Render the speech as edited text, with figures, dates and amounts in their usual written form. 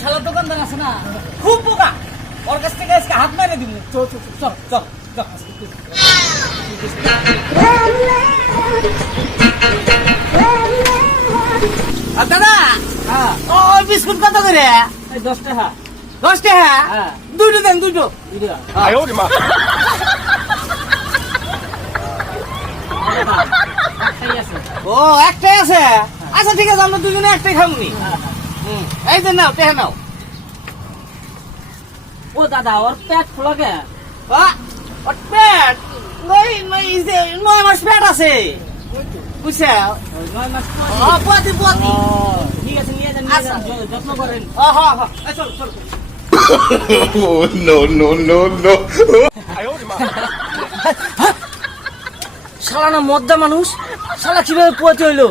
শালার দোকানদার আছে না, খুব বোকা। ওর কাছ থেকে আজকে হাত মেরে দিব। চল চল চল চল চল। দাদা, ও বিস্কুট কত করে? 10 টাকা। 10 টাকা? দুটো দেন, দুটো। ও একটাই আছে? আচ্ছা ঠিক আছে, আমরা দুজনে একটাই খাবনি। এই যে নাও, টেহা নাও। ও দাদা, ওর পেট খোলা কে? ওর পেট 9 মাস পেট আছে, বুঝছে? 9 মাস পতি পতি। ঠিক আছে, নিয়ে যান, যত্ন করেন। হ্যাঁ হ্যাঁ, চল চল। No, no, no, no. শালা না মদ্দা মানুষ, শালা কিভাবে পোয়াতে হইলো?